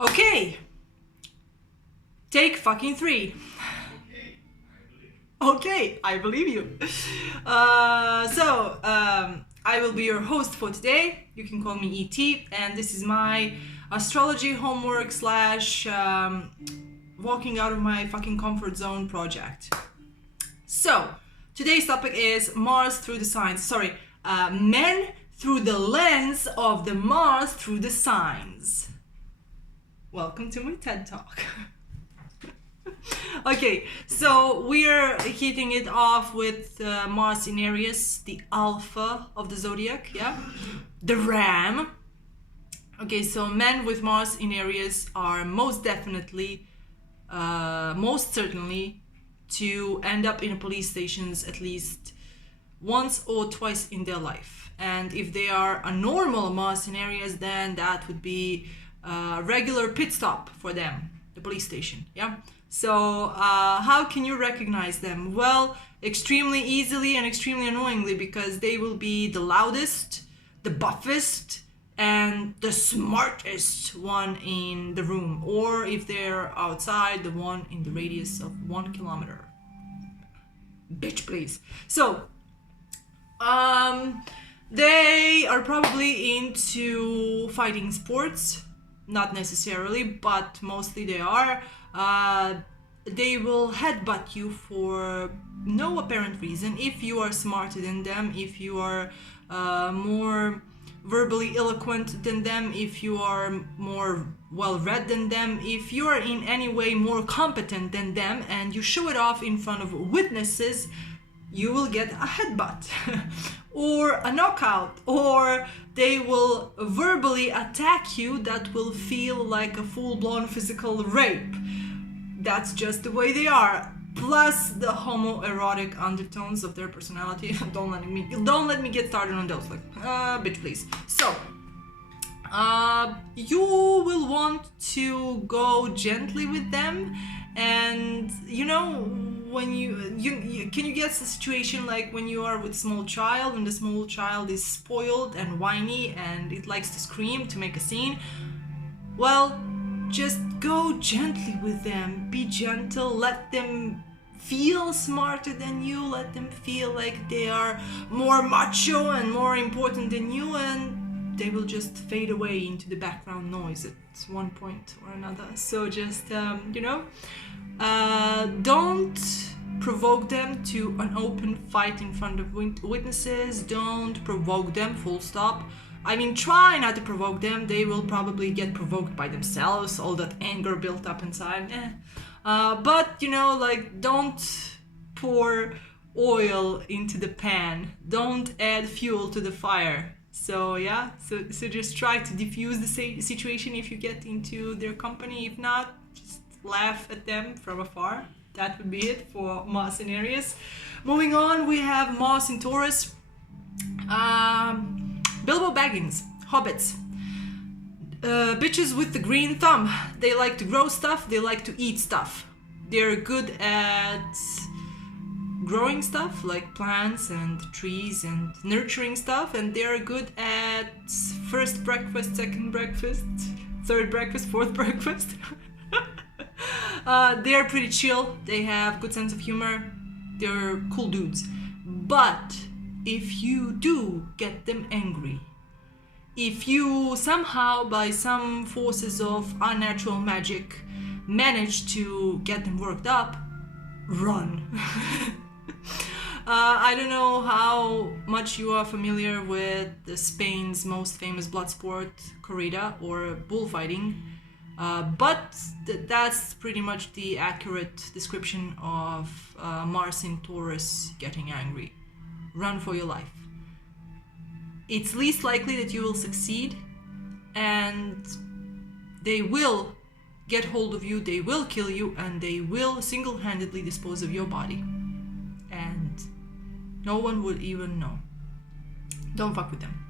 Okay. Take fucking 3. Okay, I believe you. I will be your host for today. You can call me ET, and this is my astrology homework slash walking out of my fucking comfort zone project. So, today's topic is Mars through the signs. Sorry, men through the lens of the Mars through the signs. Welcome to my TED Talk. Okay, so we're hitting it off with Mars in Aries, the alpha of the zodiac, yeah? The ram. Okay, so men with Mars in Aries are most definitely, most certainly, to end up in police stations at least once or twice in their life. And if they are a normal Mars in Aries, then that would be a regular pit stop for them, the police station, yeah? So how can you recognize them? Well, extremely easily and extremely annoyingly, because they will be the loudest, the buffest, and the smartest one in the room. Or if they're outside, the one in the radius of 1 kilometer. Bitch, please. So, they are probably into fighting sports. Not necessarily, but mostly they are. They will headbutt you for no apparent reason. If you are smarter than them, if you are more verbally eloquent than them, if you are more well-read than them, if you are in any way more competent than them, and you show it off in front of witnesses, you will get a headbutt or a knockout, or they will verbally attack you that will feel like a full-blown physical rape. That's just the way they are. Plus the homoerotic undertones of their personality. Don't let me get started on those. Bitch, please. So, you will want to go gently with them, and you know, when you can you guess the situation like when you are with small child, and the small child is spoiled and whiny and it likes to scream to make a scene? Well, just go gently with them. Be gentle. Let them feel smarter than you. Let them feel like they are more macho and more important than you, and they will just fade away into the background noise at one point or another. So just, don't provoke them to an open fight in front of witnesses. Don't provoke them, full stop. I mean, try not to provoke them. They will probably get provoked by themselves, all that anger built up inside. But, don't pour oil into the pan. Don't add fuel to the fire. So, yeah, so just try to diffuse the situation if you get into their company. If not, just laugh at them from afar. That would be it for Mars in Aries. Moving on, we have Mars in Taurus. Bilbo Baggins, hobbits, bitches with the green thumb. They like to grow stuff, they like to eat stuff. They're good at growing stuff like plants and trees and nurturing stuff, and they're good at first breakfast, second breakfast, third breakfast, fourth breakfast. They're pretty chill, they have good sense of humor, they're cool dudes. But if you do get them angry, if you somehow by some forces of unnatural magic manage to get them worked up, run. I don't know how much you are familiar with Spain's most famous blood sport, corrida, or bullfighting, but that's pretty much the accurate description of Mars in Taurus getting angry. Run for your life. It's least likely that you will succeed, and they will get hold of you, they will kill you, and they will single-handedly dispose of your body. And no one would even know. Don't fuck with them.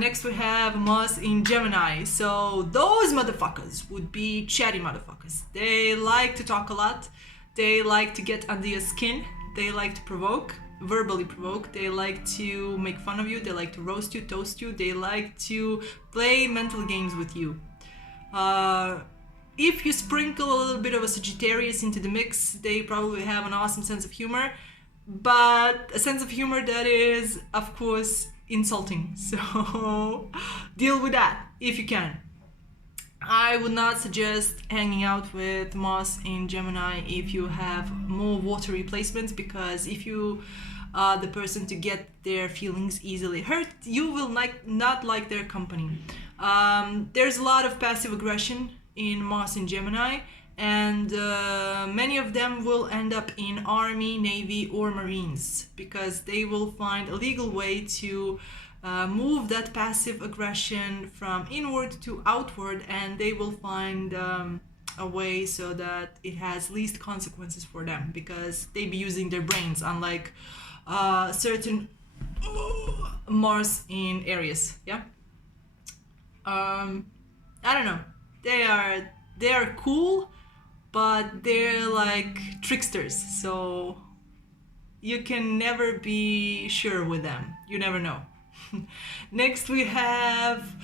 Next we have Mars in Gemini. So those motherfuckers would be chatty motherfuckers. They like to talk a lot. They like to get under your skin. They like to provoke. Verbally provoke. They like to make fun of you. They like to roast you, toast you. They like to play mental games with you. If you sprinkle a little bit of a Sagittarius into the mix, they probably have an awesome sense of humor, but a sense of humor that is, of course, insulting. So deal with that if you can. I would not suggest hanging out with Mars in Gemini if you have more watery placements, because if you are the person to get their feelings easily hurt, you will not like their company. There's a lot of passive aggression in Mars in Gemini, and many of them will end up in Army, Navy, or Marines, because they will find a legal way to move that passive aggression from inward to outward, and they will find a way so that it has least consequences for them, because they be using their brains, unlike certain Mars in Aries. Yeah. I don't know. They are cool, but they're like tricksters. So you can never be sure with them. You never know. Next we have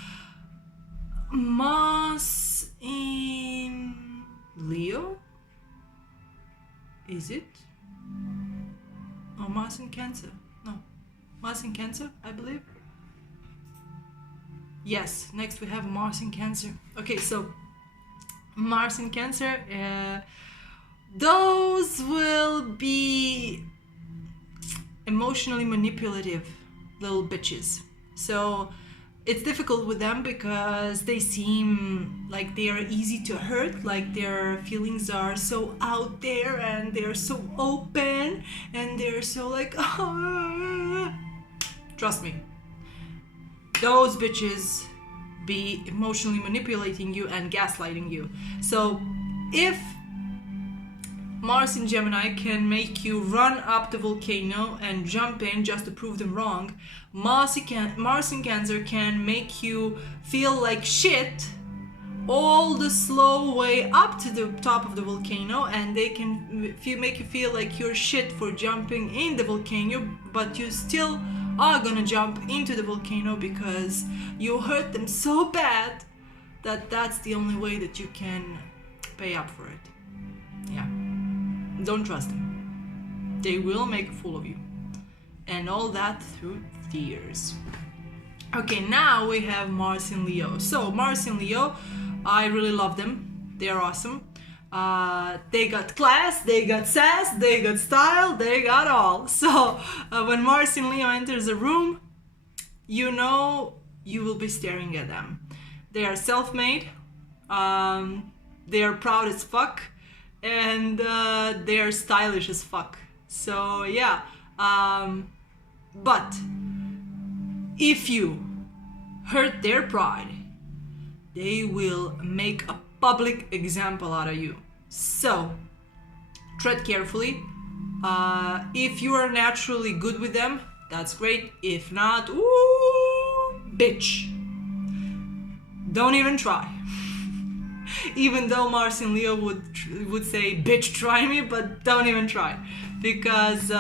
Mars in Leo. Is it? Oh, Mars in Cancer. No, Mars in Cancer, I believe. Yes, next we have Mars in Cancer. Okay, so Mars in Cancer, those will be emotionally manipulative little bitches. So it's difficult with them because they seem like they are easy to hurt, like their feelings are so out there and they're so open and they're so like, trust me, those bitches be emotionally manipulating you and gaslighting you. So if Mars in Gemini can make you run up the volcano and jump in just to prove them wrong, Mars in Cancer can make you feel like shit all the slow way up to the top of the volcano, and they can make you feel like you're shit for jumping in the volcano, but you still are gonna jump into the volcano because you hurt them so bad that that's the only way that you can pay up for it. Yeah. Don't trust them. They will make a fool of you. And all that through tears. Okay, now we have Mars in Leo. So Mars in Leo, I really love them. They're awesome. They got class, they got sass, they got style, they got all. So when Mars in Leo enters a room, you know you will be staring at them. They are self-made. They are proud as fuck. And they are stylish as fuck. So yeah, but if you hurt their pride, they will make a public example out of you. So tread carefully. If you are naturally good with them, that's great. If not, ooh, bitch. Don't even try. Even though Mars in Leo would say, bitch, try me, but don't even try, because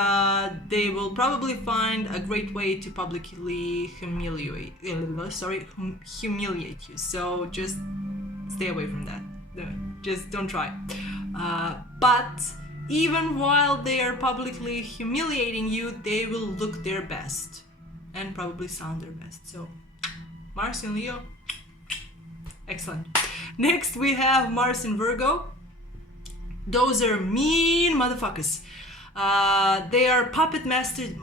they will probably find a great way to publicly humiliate you. So just stay away from that. Just don't try. But even while they are publicly humiliating you, they will look their best and probably sound their best. So Mars in Leo, excellent. Next we have Mars in Virgo. Those are mean motherfuckers. They are puppet masters.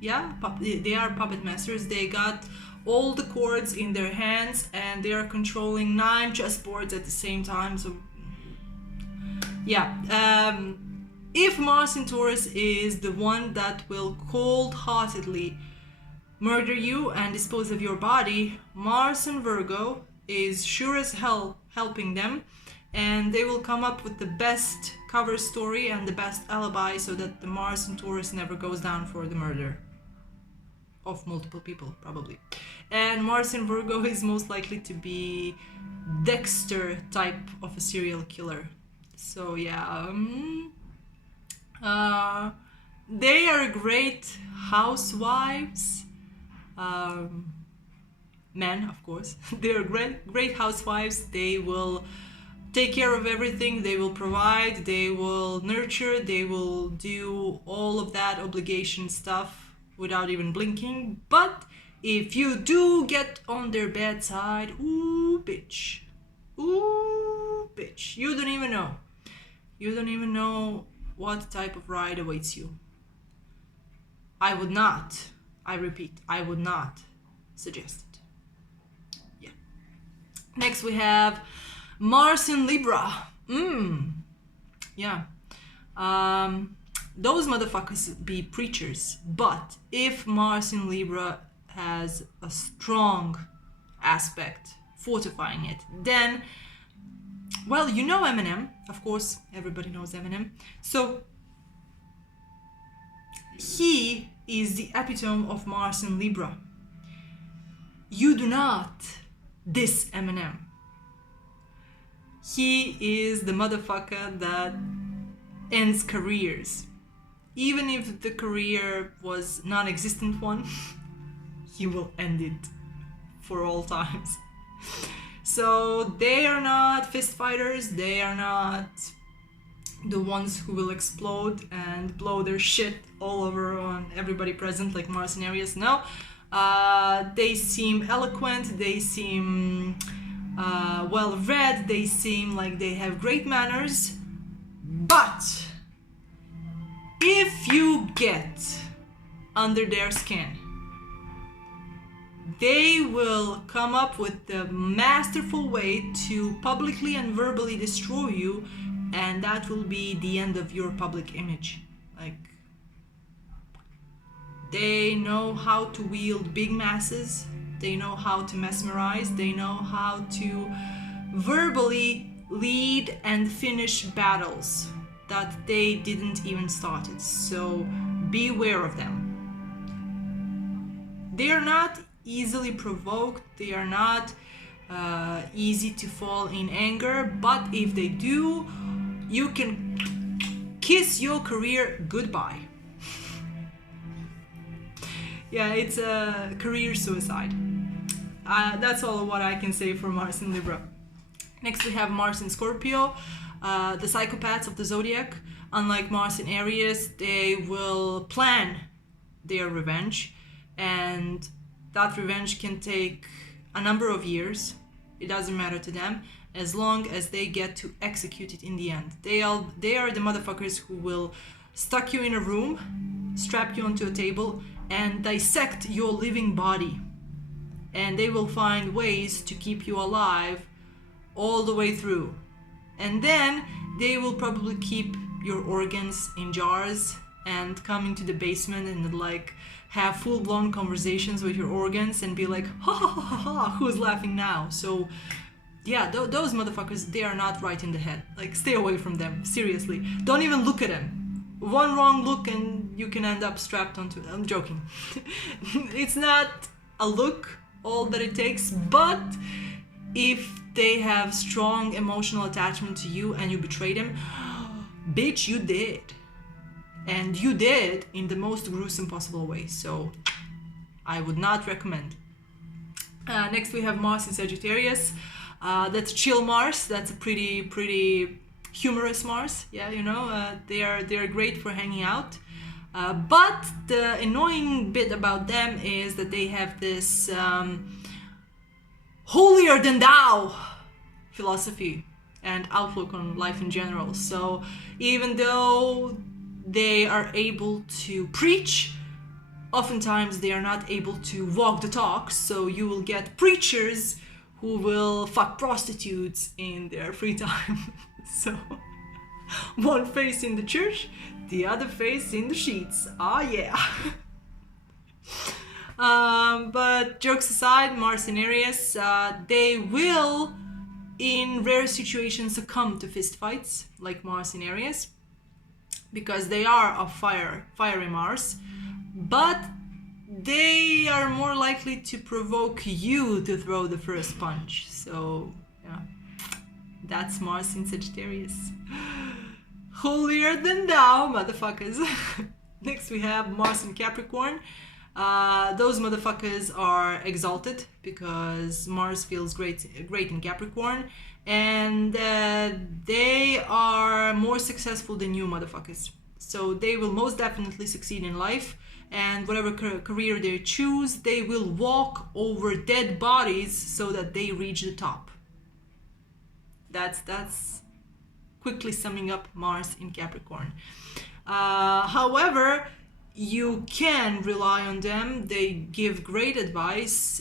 Yeah, they are puppet masters. They got all the chords in their hands and they are controlling 9 chessboards at the same time. So yeah, if Mars in Taurus is the one that will cold-heartedly murder you and dispose of your body, Mars in Virgo is sure as hell helping them, and they will come up with the best cover story and the best alibi so that the Mars in Taurus never goes down for the murder of multiple people, probably. And Mars in Virgo is most likely to be Dexter type of a serial killer. So yeah, they are great housewives. men, of course. They're great housewives. They will take care of everything. They will provide. They will nurture. They will do all of that obligation stuff without even blinking. But if you do get on their bad side, ooh, bitch. Ooh, bitch. You don't even know. You don't even know what type of ride awaits you. I would not, I repeat, I would not suggest it. Yeah. Next we have Mars in Libra. Yeah. Those motherfuckers be preachers. But if Mars in Libra has a strong aspect fortifying it, then, well, you know Eminem. Of course, everybody knows Eminem. So he is the epitome of Mars in Libra. You do not diss Eminem. He is the motherfucker that ends careers. Even if the career was non-existent one, he will end it for all times. So they are not fist fighters. They are not the ones who will explode and blow their shit all over on everybody present like Mars in Aries. No. They seem eloquent. They seem well read. They seem like they have great manners. But if you get under their skin, they will come up with the masterful way to publicly and verbally destroy you, and that will be the end of your public image. Like, they know how to wield big masses, they know how to mesmerize, they know how to verbally lead and finish battles that they didn't even start it. So beware of them. They are not easily provoked, they are not easy to fall in anger, but if they do, you can kiss your career goodbye. Yeah, it's a career suicide. That's all what I can say for Mars in Libra. Next we have Mars in Scorpio. The psychopaths of the zodiac, unlike Mars in Aries, they will plan their revenge, and that revenge can take a number of years. It doesn't matter to them as long as they get to execute it in the end. They are the motherfuckers who will stuck you in a room, strap you onto a table, and dissect your living body. And they will find ways to keep you alive all the way through. And then they will probably keep your organs in jars and come into the basement and like have full-blown conversations with your organs and be like, ha ha ha ha ha, who's laughing now? So yeah, those motherfuckers, they are not right in the head. Like, stay away from them, seriously. Don't even look at them. One wrong look and you can end up strapped onto it. I'm joking. It's not a look all that it takes, but if they have strong emotional attachment to you and you betray them, bitch, you did. And you did in the most gruesome possible way. So I would not recommend. Next we have Mars in Sagittarius. That's chill Mars. That's a pretty humorous Mars. Yeah, you know, they are great for hanging out. But the annoying bit about them is that they have this holier than thou philosophy and outlook on life in general. So even though they are able to preach, oftentimes they are not able to walk the talk. So you will get preachers who will fuck prostitutes in their free time. So one face in the church, the other face in the sheets. Ah, yeah. But jokes aside, Mars in Aries, they will, in rare situations, succumb to fistfights, like Mars in Aries, because they are of fiery Mars, but they are more likely to provoke you to throw the first punch. So, yeah, that's Mars in Sagittarius. Holier than thou, motherfuckers. Next we have Mars in Capricorn. Those motherfuckers are exalted because Mars feels great in Capricorn, and they are more successful than you motherfuckers. So they will most definitely succeed in life, and whatever career they choose, they will walk over dead bodies so that they reach the top. That's quickly summing up Mars in Capricorn. However, you can rely on them. They give great advice.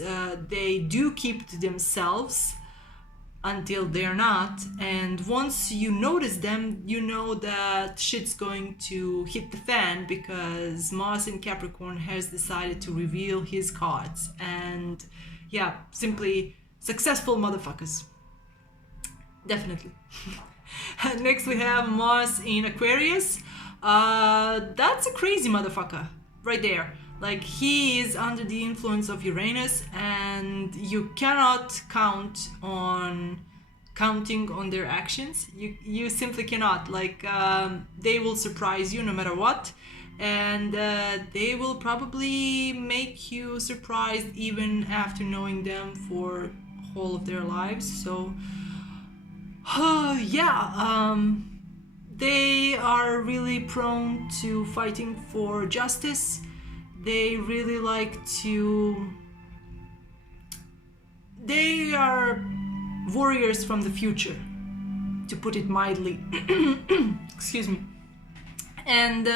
They do keep to themselves until they're not. And once you notice them, you know that shit's going to hit the fan, because Mars in Capricorn has decided to reveal his cards. And yeah, simply successful motherfuckers. Definitely. Next we have Mars in Aquarius. That's a crazy motherfucker right there. Like, he is under the influence of Uranus, and you cannot counting on their actions. You simply cannot. Like, they will surprise you no matter what, and they will probably make you surprised even after knowing them for whole of their lives. So they are really prone to fighting for justice. They really like to... They are warriors from the future, to put it mildly. Excuse me. And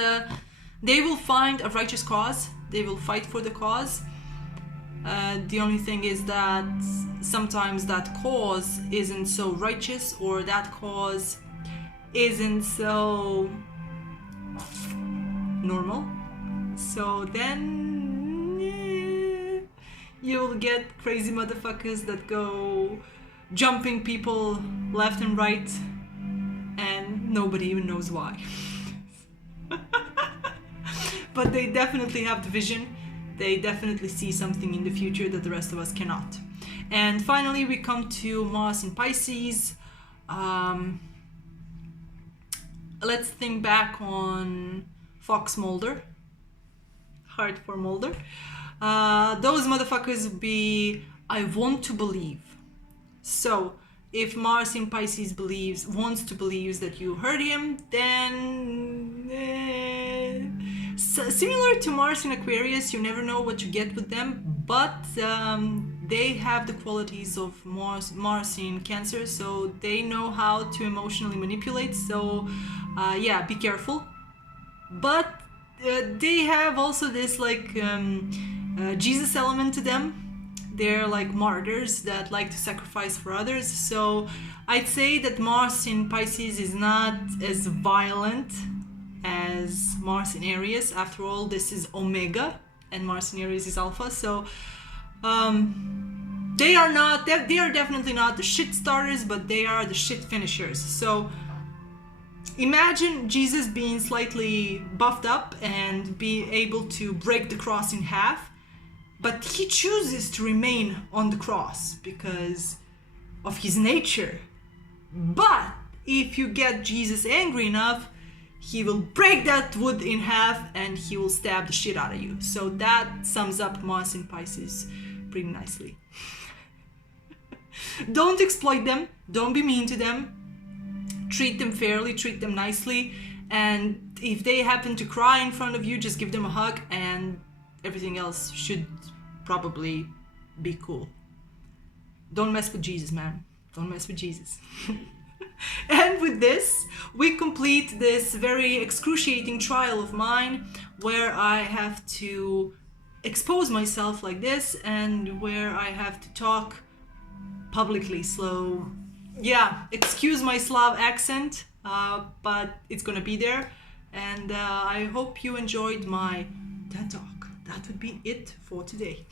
they will find a righteous cause. They will fight for the cause. The only thing is that sometimes that cause isn't so righteous, or that cause isn't so normal. So then you'll get crazy motherfuckers that go jumping people left and right, and nobody even knows why. But they definitely have the vision. They definitely see something in the future that the rest of us cannot. And finally, we come to Mars in Pisces. Let's think back on Fox Mulder. Hard for Mulder. Those motherfuckers would be, I want to believe. So if Mars in Pisces wants to believe that you heard him, then similar to Mars in Aquarius, you never know what you get with them, but they have the qualities of Mars in Cancer, so they know how to emotionally manipulate. So yeah, be careful. But they have also this like Jesus element to them. They're like martyrs that like to sacrifice for others. So I'd say that Mars in Pisces is not as violent as Mars in Aries. After all, this is Omega and Mars in Aries is Alpha. So they are definitely not the shit starters, but they are the shit finishers. So imagine Jesus being slightly buffed up and be able to break the cross in half. But he chooses to remain on the cross because of his nature. But if you get Jesus angry enough, he will break that wood in half and he will stab the shit out of you. So that sums up Mars in Pisces pretty nicely. Don't exploit them. Don't be mean to them. Treat them fairly, treat them nicely. And if they happen to cry in front of you, just give them a hug, and everything else should probably be cool. Don't mess with Jesus, man. Don't mess with Jesus. And with this, we complete this very excruciating trial of mine, where I have to expose myself like this, and where I have to talk publicly. So yeah, excuse my Slav accent, but it's gonna be there. And I hope you enjoyed my TED Talk. That would be it for today.